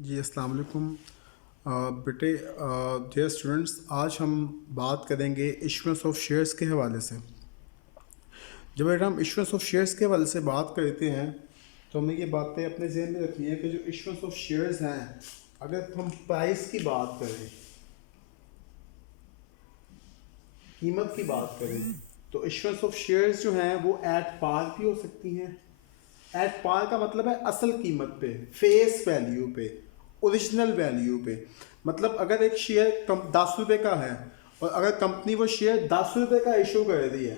जी, अस्सलाम वालेकुम। बेटे, डियर स्टूडेंट्स, आज हम बात करेंगे इशुएंस ऑफ शेयर्स के हवाले से। जब बेटा हम इशुएंस ऑफ शेयर्स के हवाले से बात करते हैं तो हमें ये बातें अपने जहन में रखनी है कि जो इशुएंस ऑफ शेयर्स हैं, अगर हम प्राइस की बात करें, कीमत की बात करें, तो इशुएंस ऑफ शेयर्स जो हैं वो एट पार भी हो सकती हैं। एट पार का मतलब है असल कीमत पे, फेस वैल्यू पे, ओरिजिनल वैल्यू पे। मतलब अगर एक शेयर 10 रुपये का है और अगर कंपनी वो शेयर 10 रुपये का इशू कर रही है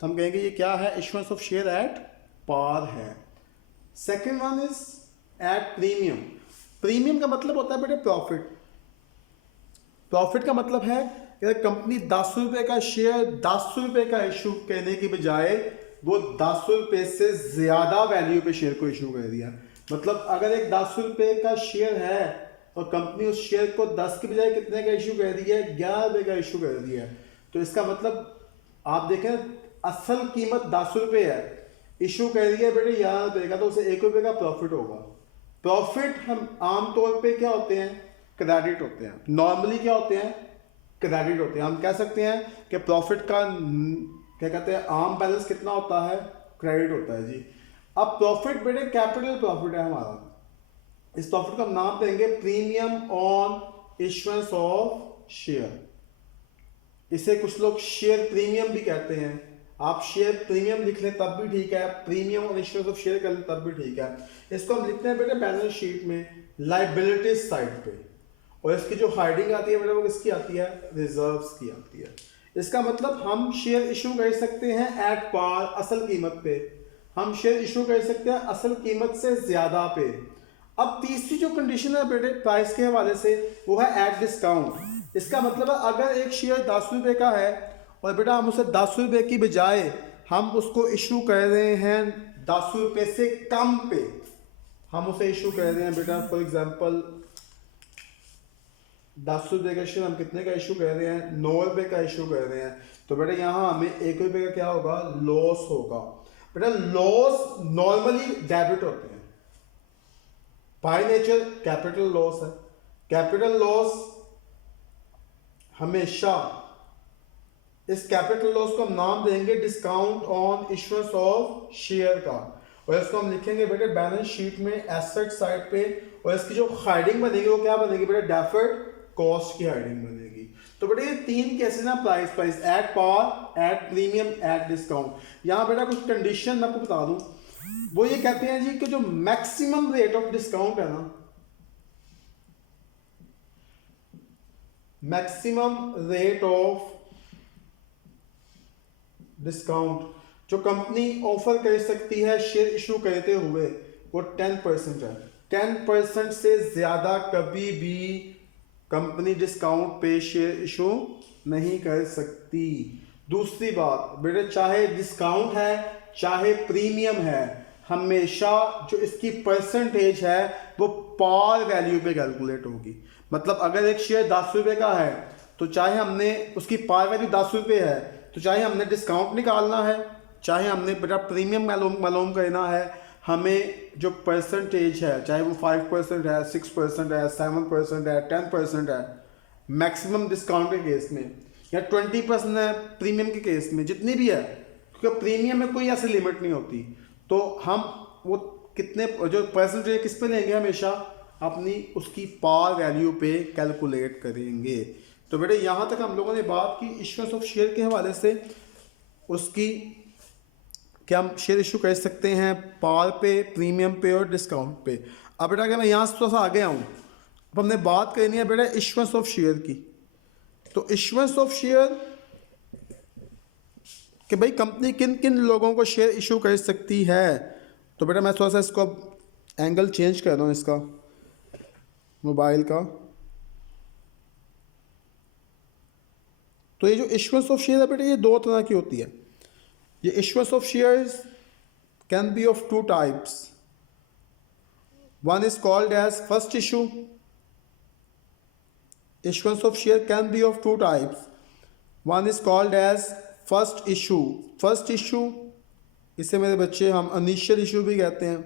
तो हम कहेंगे ये क्या है, issuance of share at par है। Second one is at premium. Premium का मतलब होता है बेटे प्रॉफिट। प्रॉफिट का मतलब है कि कंपनी 10 रुपये का शेयर 10 रुपये का इशू करने की बजाय वो 10 रुपये से ज्यादा वैल्यू पे शेयर को इशू कर दिया। मतलब अगर एक 10 रुपये का शेयर है और कंपनी उस शेयर को 10 की बजाय कितने का इशू कर दिया है, 11 रुपये का इशू कर दिया है। तो इसका मतलब आप देखें, असल कीमत 10 रुपये है, इशू कर दिया बेटे 11 रुपये का, तो उसे 1 रुपये का प्रॉफिट होगा। प्रॉफिट हम आमतौर पे क्या होते हैं, क्रेडिट होते हैं। नॉर्मली क्या होते हैं, क्रेडिट होते हैं। हम कह सकते हैं कि प्रॉफिट का क्या कहते हैं, आम बैलेंस कितना होता है, क्रेडिट होता है जी। अब प्रॉफिट बेटे कैपिटल प्रॉफिट है हमारा। इस प्रॉफिट को हम नाम देंगे premium on issuance of share. इसे कुछ लोग शेयर प्रीमियम भी कहते हैं। आप शेयर प्रीमियम लिख लें तब भी ठीक है, प्रीमियम और इश्यूएंस ऑफ शेयर कर लें तब भी ठीक है। इसको हम लिखते हैं बेटे बैलेंस शीट में लाइबिलिटीज साइड पे, और इसकी जो हाइडिंग आती है बेटा वो किसकी आती है, रिजर्व्स की आती है। इसका मतलब हम शेयर इशू कर सकते हैं एट पार, असल कीमत पे। हम शेयर इशू कर सकते हैं असल कीमत से ज्यादा पे। अब तीसरी जो कंडीशन है बेटे प्राइस के हवाले से, वो है एट डिस्काउंट। इसका मतलब है अगर एक शेयर 10 रुपये का है और बेटा हम उसे 10 रुपये की बजाय हम उसको इशू कर रहे हैं 10 रुपये से कम पे, हम उसे इशू कर रहे हैं बेटा फॉर एग्जाम्पल 10 रुपये का शेयर हम कितने का इशू कर रहे हैं, 9 रुपये का इशू कर रहे हैं। तो बेटा यहाँ हमें 1 रुपये का क्या होगा, लॉस होगा। बेटा लॉस नॉर्मली डेबिट होते हैं, बाय नेचर कैपिटल लॉस है। कैपिटल लॉस हमेशा, इस कैपिटल लॉस को हम नाम देंगे discount on issuance of share का, और इसको हम लिखेंगे बेटे बैलेंस शीट में एसेट साइड पे। और इसकी जो हाइडिंग बनेगी वो क्या बनेगी बेटे, डेफर्ड कॉस्ट की हाइडिंग बनेगी। तो बेटे ये तीन केसेस ना, price price at par, at premium, at discount. यहां बेटा कुछ कंडीशन मैं आपको बता दूं, वो ये कहते हैं जी कि जो मैक्सिमम रेट ऑफ डिस्काउंट है ना, मैक्सिमम रेट ऑफ डिस्काउंट जो कंपनी ऑफर कर सकती है शेयर इशू करते हुए, वो 10% है। 10% से ज्यादा कभी भी कंपनी डिस्काउंट पे शेयर इशू नहीं कर सकती। दूसरी बात बेटे, चाहे डिस्काउंट है चाहे प्रीमियम है, हमेशा जो इसकी परसेंटेज है वो पार वैल्यू पे कैलकुलेट होगी। मतलब अगर एक शेयर 10 रुपये का है तो चाहे हमने उसकी पार वैल्यू 10 रुपये है, तो चाहे हमने डिस्काउंट निकालना है चाहे हमने बेटा प्रीमियम मालूम करना है, हमें जो परसेंटेज है चाहे वो 5% है, 6% है, 7% है, 10% है मैक्सिमम डिस्काउंट के केस में, या 20% है प्रीमियम के केस में, जितनी भी है, क्योंकि प्रीमियम में कोई ऐसी लिमिट नहीं होती। तो हम वो कितने जो परसेंटेज किस पे लेंगे, हमेशा अपनी उसकी पार वैल्यू पे कैलकुलेट करेंगे। तो बेटे यहाँ तक हम लोगों ने बात की इश्यूएंस ऑफ शेयर के हवाले से, उसकी क्या हम शेयर इशू कर सकते हैं पार पे, प्रीमियम पे और डिस्काउंट पे। अब बेटा अगर मैं यहाँ से थोड़ा सा आगे आऊँ, अब हमने बात करनी है बेटा इश्यूएंस ऑफ शेयर की। तो इश्यूएंस ऑफ शेयर कि भाई कंपनी किन किन लोगों को शेयर इशू कर सकती है। तो बेटा मैं थोड़ा सा इसको एंगल चेंज कर रहा हूँ इसका, मोबाइल का। तो ये जो इश्यूएंस ऑफ शेयर है बेटा, ये दो तरह की होती है। ये issuance of shares can be of two types. One is called as first issue. Issuance of share can be of two types. One is called as first issue. First issue इसे मेरे बच्चे हम इनिशियल इशू भी कहते हैं।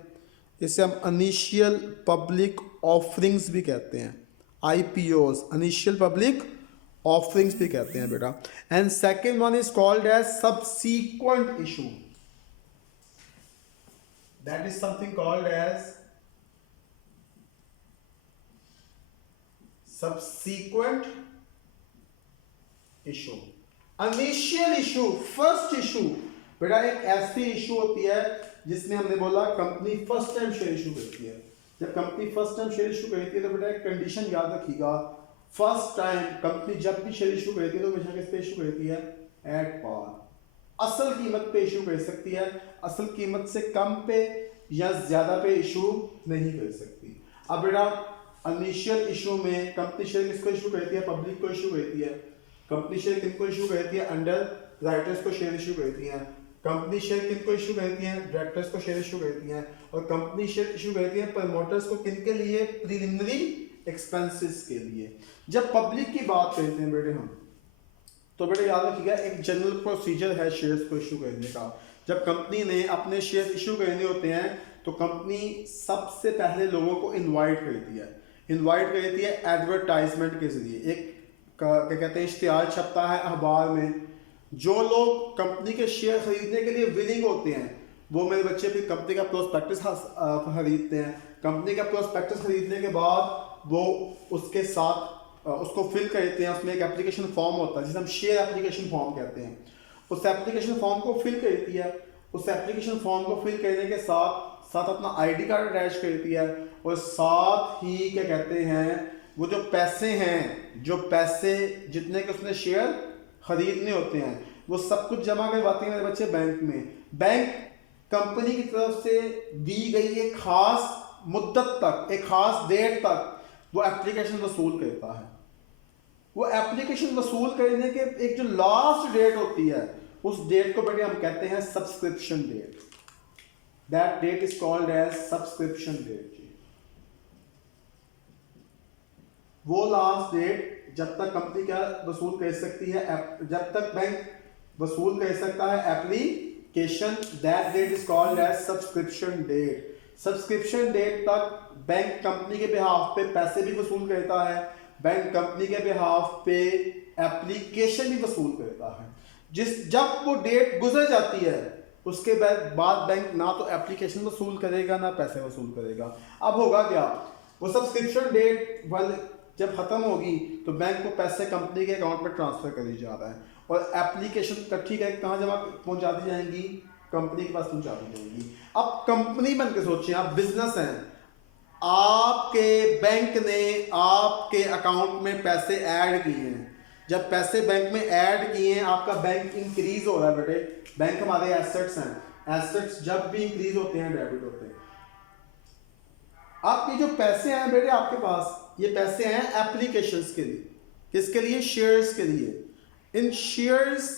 इसे हम initial public offerings भी कहते हैं, IPOs, इनिशियल पब्लिक ऑफरिंग्स भी कहते हैं बेटा। And second one is called as subsequent issue, that is something called as subsequent issue. Initial issue, first issue बेटा एक ऐसी इशू होती है जिसमें हमने बोला company first time share issue करती है। जब company first time share issue करती है तो बेटा एक कंडीशन याद रखिएगा, फर्स्ट टाइम कंपनी जब भी शेयर इशू करती है तो हमेशा किस पे इशू करती है, एट पार, असल कीमत पे इशू कर सकती है, असल कीमत से कम पे या ज्यादा पे इशू नहीं कर सकती। अब बेटा इनिशियल इशू में कंपनी शेयर किसको इशू करती है, पब्लिक को इशू करती है। कंपनी शेयर किनको इशू करती है, अंडर राइटर्स को शेयर इशू करती है। कंपनी शेयर किनको इशू करती हैं, डायरेक्टर्स को शेयर इशू करती हैं। और कंपनी शेयर इशू करती है प्रमोटर्स को, किनके लिए, प्रीलिमिनरी एक्सपेंसेस के लिए। जब पब्लिक की बात करते हैं बेटे हम, तो बेटे याद रखिएगा एक जनरल प्रोसीजर है शेयर्स को इशू करने का। जब कंपनी ने अपने शेयर इशू करने होते हैं तो कंपनी सबसे पहले लोगों को इनवाइट करती है, एडवर्टाइजमेंट के जरिए। एक क्या कहते हैं, इश्तिहार छपता है अखबार में। जो लोग कंपनी के शेयर खरीदने के लिए विलिंग होते हैं वो मेरे बच्चे फिर कंपनी का प्रोस्पेक्टस खरीदते हैं। कंपनी का प्रोस्पेक्टस खरीदने के बाद वो उसके साथ उसको फिल करते हैं। उसमें एक एप्लीकेशन फॉर्म होता है जिसे हम शेयर एप्लीकेशन फॉर्म कहते हैं। उस एप्लीकेशन फॉर्म को फिल करती है। उस एप्लीकेशन फॉर्म को फिल करने के साथ साथ अपना ID कार्ड अटैच करती है। और साथ ही क्या कहते हैं, वो जो पैसे हैं, जो पैसे जितने के उसने शेयर खरीदने होते हैं वो सब कुछ जमा करवाते हैं मेरे बच्चे बैंक में। बैंक कंपनी की तरफ से दी गई एक खास मुद्दत तक, एक खास डेट तक वो एप्लीकेशन वसूल करता है। वो एप्लीकेशन वसूल करने के एक जो लास्ट डेट होती है उस डेट को बेटे हम कहते हैं subscription date. That date is called as subscription date. वो लास्ट डेट जब तक कंपनी क्या वसूल कर सकती है, जब तक बैंक वसूल कर सकता है application, that date is called as subscription date. Subscription date तक बैंक कंपनी के बिहाफ पे पैसे भी वसूल करता है, बैंक कंपनी के बिहाफ पे एप्लीकेशन भी वसूल करता है। जब वो डेट गुजर जाती है उसके बाद बैंक ना तो एप्लीकेशन वसूल करेगा ना पैसे वसूल करेगा। अब होगा क्या, वो सब्सक्रिप्शन डेट वाले जब खत्म होगी तो बैंक को पैसे कंपनी के अकाउंट में ट्रांसफर कर दिया जा रहा है और एप्लीकेशन इकट्ठी करके कहाँ जमा पहुंचा दी जाएंगी, कंपनी के पास पहुंचा दी जाएंगी। अब कंपनी बन के सोचिए, आप बिजनेस हैं, आपके बैंक ने आपके अकाउंट में पैसे ऐड किए हैं। जब पैसे बैंक में ऐड किए हैं आपका बैंक इंक्रीज हो रहा है बेटे। बैंक हमारे एसेट्स हैं, एसेट्स जब भी इंक्रीज होते हैं डेबिट होते हैं। आपके जो पैसे हैं बेटे आपके पास, ये पैसे हैं एप्लीकेशंस के लिए। किसके लिए, शेयर्स के लिए। इन शेयर्स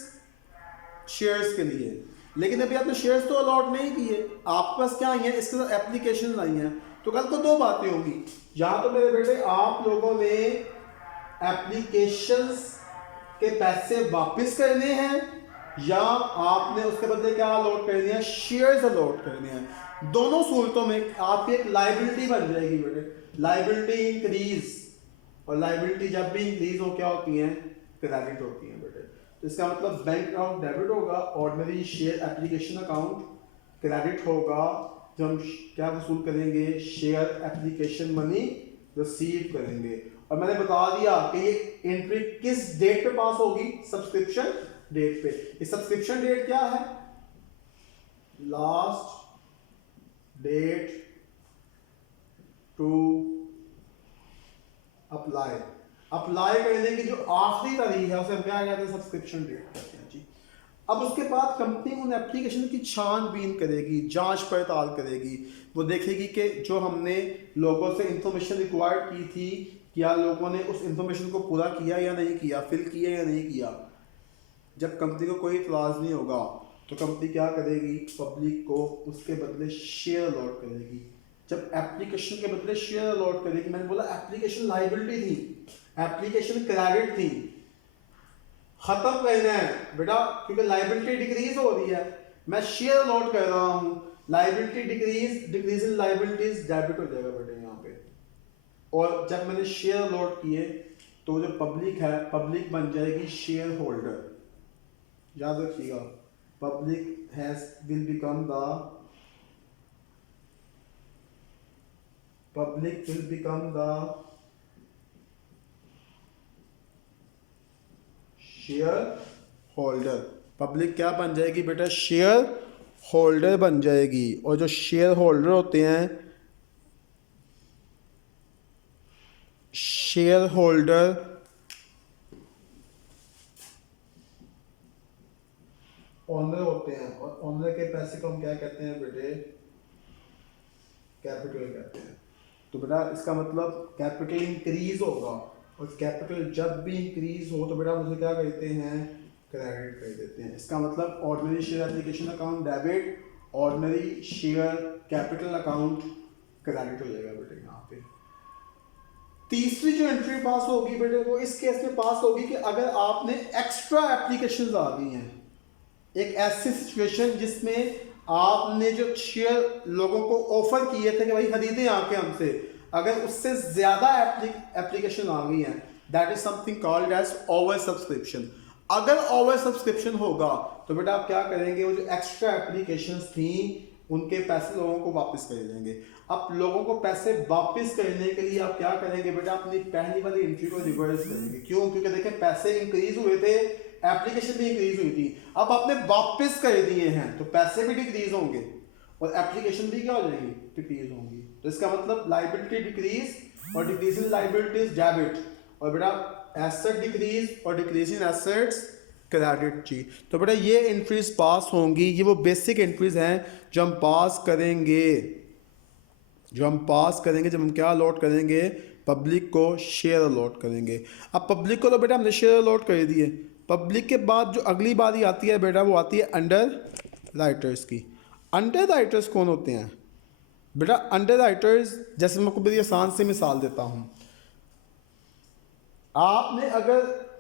के लिए। लेकिन अभी आपने शेयर्स तो अलॉट नहीं किए, आपके पास क्या आई है, इसके साथ एप्लीकेशन आई हैं। तो कल को दो बातें होंगी, या तो मेरे बेटे आप लोगों ने एप्लीकेशंस के पैसे वापस करने हैं या आपने उसके बदले क्या अलॉट करने हैं, शेयर्स अलॉट करने हैं। दोनों सूरतों में आपकी एक लाइबिलिटी बन जाएगी बेटे, लाइबिलिटी इंक्रीज। और लाइबिलिटी जब भी इंक्रीज हो क्या होती है, क्रेडिट होती है बेटे। तो इसका मतलब बैंक अकाउंट डेबिट होगा, ordinary share application account credit होगा। जब हम क्या वसूल करेंगे, शेयर एप्लीकेशन मनी रिसीव करेंगे। और मैंने बता दिया कि ये एंट्री किस डेट पे पास होगी, सब्सक्रिप्शन डेट पे। ये सब्सक्रिप्शन डेट क्या है, last date to apply. Apply करने की जो आखिरी तारीख है उसे हम क्या कहते हैं, सब्सक्रिप्शन डेट कहते हैं जी। अब उसके बाद कंपनी उन एप्लीकेशन की छानबीन करेगी, जांच पड़ताल करेगी। वो देखेगी कि जो हमने लोगों से इंफॉर्मेशन रिक्वायर्ड की थी, क्या लोगों ने उस इंफॉर्मेशन को पूरा किया या नहीं किया, फिल किया या नहीं किया। जब कंपनी को कोई इतराज नहीं होगा तो कंपनी क्या करेगी, पब्लिक को उसके बदले शेयर अलॉट करेगी। जब एप्लीकेशन के बदले शेयर अलॉट करेगी, मैंने बोला एप्लीकेशन लाइबिलिटी थी, एप्लीकेशन क्रेडिट थी, खत्म करना है बेटा, क्योंकि लाइबिलिटी डिक्रीज हो रही है। मैं शेयर अलॉट कर रहा हूँ, liability decrease in liabilities debit हो जाएगा बेटे यहाँ पे। और जब मैंने शेयर अलॉट किए तो जो पब्लिक है, पब्लिक बन जाएगी शेयर होल्डर। याद रखिएगा, public will become the share holder. Public क्या बन जाएगी बेटा? शेयर होल्डर बन जाएगी। और जो शेयर होल्डर होते हैं, शेयर होल्डर ओनर होते हैं, और ओनर के पैसे को हम क्या कहते हैं बेटे? कैपिटल कहते हैं। तो बेटा इसका मतलब कैपिटल इंक्रीज होगा, और कैपिटल जब भी इंक्रीज हो तो बेटा उसे क्या कहते हैं? क्रेडिट कर देते हैं। इसका मतलब ordinary share application account debit, ordinary share capital account credit हो जाएगा बेटे यहाँ पे। तीसरी जो एंट्री पास होगी बेटे वो इस केस में पास होगी कि अगर आपने एक्स्ट्रा एप्लीकेशंस आ गई हैं, एक ऐसी सिचुएशन जिसमें आपने जो शेयर लोगों को ऑफर किए थे कि भाई खरीदें आके हमसे, अगर उससे ज्यादा एप्लीकेशन आ गई हैं, that is something called as over subscription. अगर ओवर सब्सक्रिप्शन होगा तो बेटा आप क्या करेंगे? वो जो एक्स्ट्रा एप्लीकेशंस थी उनके पैसे लोगों को वापस कर देंगे। अब लोगों को पैसे वापस करने के लिए आप क्या करेंगे बेटा? अपनी पहली वाली एंट्री को रिवर्स करेंगे। क्यों? क्योंकि देखें पैसे इंक्रीज हुए थे, एप्लीकेशन भी इंक्रीज हुई थी, अब आपने वापस कर दिए हैं तो पैसे भी डिक्रीज होंगे और एप्लीकेशन भी क्या हो जाएगी? डिक्रीज होंगी। तो इसका मतलब लाइबिलिटी डिक्रीज और डिक्रीज इन लाइबिलिटीज डेबिट, और बेटा एसेट डिक्रीज और डिक्रीज इन एसेट्स क्रेडिट जी। तो बेटा ये एंट्रीज पास होंगी। ये वो बेसिक एंट्रीज हैं जो हम पास करेंगे, जब हम क्या अलॉट करेंगे? पब्लिक को शेयर अलॉट करेंगे। अब पब्लिक को तो बेटा हमने शेयर अलॉट कर दिए। पब्लिक के बाद जो अगली बारी आती है बेटा वो आती है अंडर राइटर्स की। अंडर राइटर्स कौन होते हैं बेटा? अंडर राइटर्स, जैसे मैं आपको बड़ी आसान से मिसाल देता हूं। आपने अगर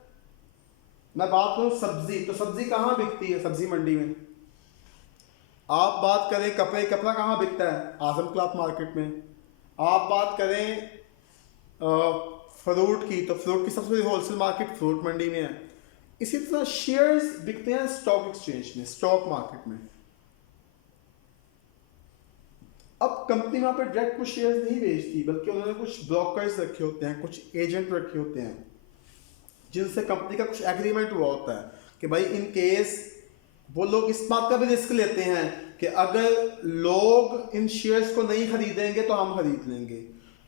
मैं बात करूं सब्जी, तो सब्जी कहाँ बिकती है? सब्जी मंडी में। आप बात करें कपड़े, कपड़ा कहाँ बिकता है? आजम क्लॉथ मार्केट में। आप बात करें फ्रूट की, तो फ्रूट की सबसे बड़ी होलसेल मार्केट फ्रूट मंडी में है। इसी तरह शेयर्स बिकते हैं स्टॉक एक्सचेंज में, स्टॉक मार्केट में। अब कंपनी वहां पर डायरेक्ट कुछ शेयर्स नहीं बेचती, बल्कि उन्होंने कुछ ब्रोकर्स रखे होते हैं, कुछ एजेंट रखे होते हैं, जिनसे कंपनी का कुछ एग्रीमेंट हुआ होता है कि भाई इन केस वो लोग इस बात का भी रिस्क लेते हैं कि अगर लोग इन शेयर्स को नहीं खरीदेंगे तो हम खरीद लेंगे।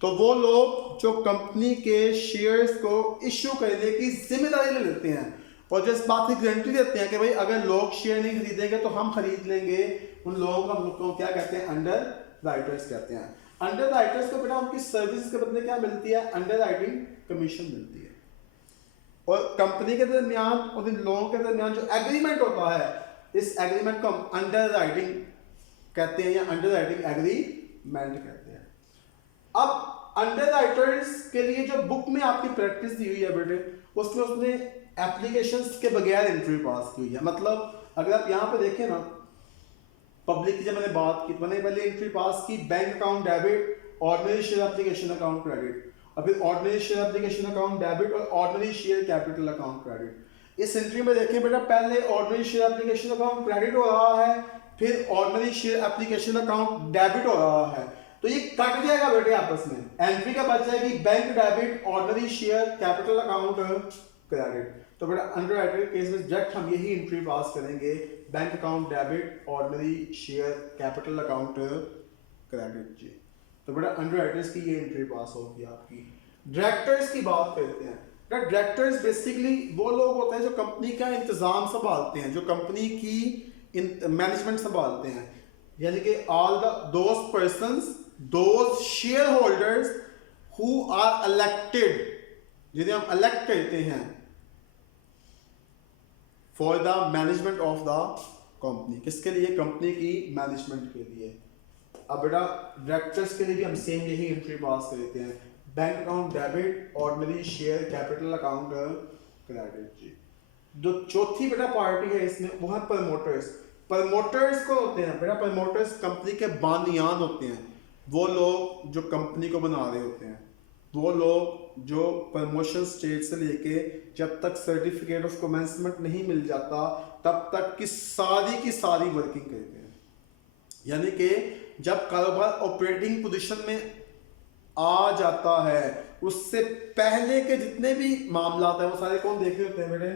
तो वो लोग जो कंपनी के शेयर्स को इश्यू करने की जिम्मेदारी ले लेते हैं और जो इस बात की गारंटी देते हैं कि भाई अगर लोग शेयर नहीं खरीदेंगे तो हम खरीद लेंगे, उन लोगों को हम लोग को क्या कहते हैं? अंडर राइटर्स कहते हैं। अंडर राइटर्स को बेटा उनकी सर्विस के बदले क्या मिलती है? अंडर राइटिंग कमीशन मिलती है। और कंपनी के दरमियान और इन लोगों के दरमियान जो एग्रीमेंट होता है, इस एग्रीमेंट को हम अंडर राइटिंग कहते हैं या अंडर राइटिंग एग्रीमेंट कहते हैं। अब अंडर राइटर्स के लिए जो बुक में आपकी प्रैक्टिस दी हुई है बेटे, उसमें उसने एप्लीकेशंस के बगैर एंट्री पास की हुई है। मतलब अगर आप यहाँ पे देखें ना, पब्लिक की जब मैंने बात की तो मैंने पहले एंट्री पास की bank account debit, ordinary share application account credit, और फिर ordinary share application account debit और ordinary share capital account credit. इस एंट्री में देखें बेटा, पहले ordinary share application account credit हो रहा है, फिर ordinary share application account debit हो रहा है। तो ये कट जाएगा बेटे आपस में। एंट्री क्या बच जाएगी? Bank debit, ordinary share capital account credit. तो बेटा अंडर राइटर केस में डायरेक्ट हम यही एंट्री पास करेंगे, bank account debit, ordinary share capital account credit जी। तो बेटा अंडर राइटर्स की ये एंट्री पास होगी आपकी। डायरेक्टर्स की बात करते हैं। डायरेक्टर्स बेसिकली वो लोग होते हैं जो कंपनी का इंतजाम संभालते हैं, जो कंपनी की मैनेजमेंट संभालते हैं, यानी कि all those persons, those share holders who are elected, जिन्हें हम इलेक्ट करते हैं for the management of the company. किसके लिए? कंपनी की मैनेजमेंट के लिए। अब बेटा डायरेक्टर्स के लिए भी हम सेम यही एंट्री पास करते हैं, bank account debit, ordinary share capital account credit जी। जो चौथी बेटा पार्टी है इसमें वो है प्रमोटर्स। प्रमोटर्स को होते हैं बेटा, प्रमोटर्स कंपनी के बानियान होते हैं, वो लोग जो कंपनी को बना रहे होते हैं, वो लोग जो प्रमोशन स्टेज से लेके जब तक सर्टिफिकेट ऑफ कमेंसमेंट नहीं मिल जाता तब तक की सारी वर्किंग करते हैं। यानी कि जब कारोबार ऑपरेटिंग पोजीशन में आ जाता है उससे पहले के जितने भी मामला है वो सारे कौन देख रहे होते हैं बेटे,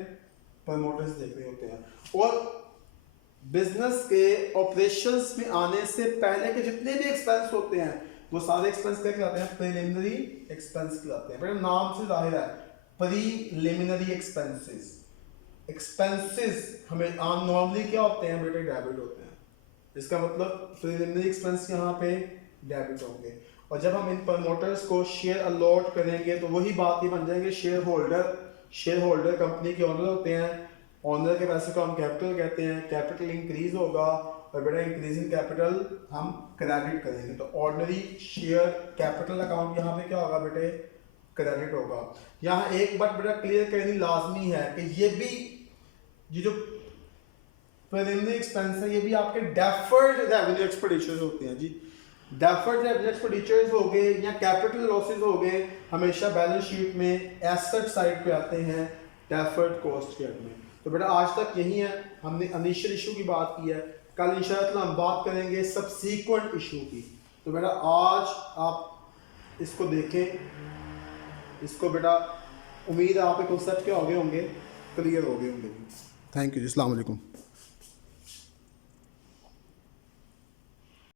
प्रमोटर्स देख रहे होते हैं। और बिजनेस के ऑपरेशंस में आने से पहले के जितने भी एक्सपेंस होते हैं वो सारे एक्सपेंस क्या कहलाते हैं, प्रीलिमिनरी एक्सपेंस कहलाते हैं। बेटा नाम से जाहिर है प्रीलिमिनरी एक्सपेंसेस, एक्सपेंसेस हमें नॉर्मली क्या होते हैं बेटे, डेबिट होते हैं। इसका मतलब प्रीलिमिनरी एक्सपेंस यहाँ पे डेबिट होंगे। और जब हम इन प्रमोटर्स को शेयर अलॉट करेंगे तो वही बात ही बन जाएंगे, शेयर होल्डर कंपनी के ओनर होते हैं, ओनर के पैसे को हम कैपिटल कहते हैं, कैपिटल इंक्रीज होगा और बेटा इंक्रीज इन कैपिटल हम क्रेडिट करेंगे, तो ऑर्डिनरी शेयर कैपिटल अकाउंट यहाँ पे क्या होगा बेटे, क्रेडिट होगा। यहाँ एक बात बेटा क्लियर करनी लाजमी है कि ये जो प्रीलिमिनरी एक्सपेंस है ये भी आपके डेफर्ड रेवेन्यू एक्सपेंडिचर्स होते हैं जी। डेफर्ड रेवेन्यू एक्सपेंडिचर्स हो गए या कैपिटल लॉसेस हो गए, हमेशा बैलेंस शीट में एसेट साइड पे आते हैं डेफर्ड कॉस्ट के अंडर में। तो बेटा आज तक यही है, हमने इनिशियल इशू की बात की है, कल इंशाअल्लाह हम बात करेंगे सबसीक्वेंट इशू की। तो बेटा आज आप इसको देखें, इसको बेटा उम्मीद है आप कॉन्सेप्ट क्या हो गए होंगे, क्लियर हो गए होंगे। थैंक यू जी, अस्सलाम वालेकुम।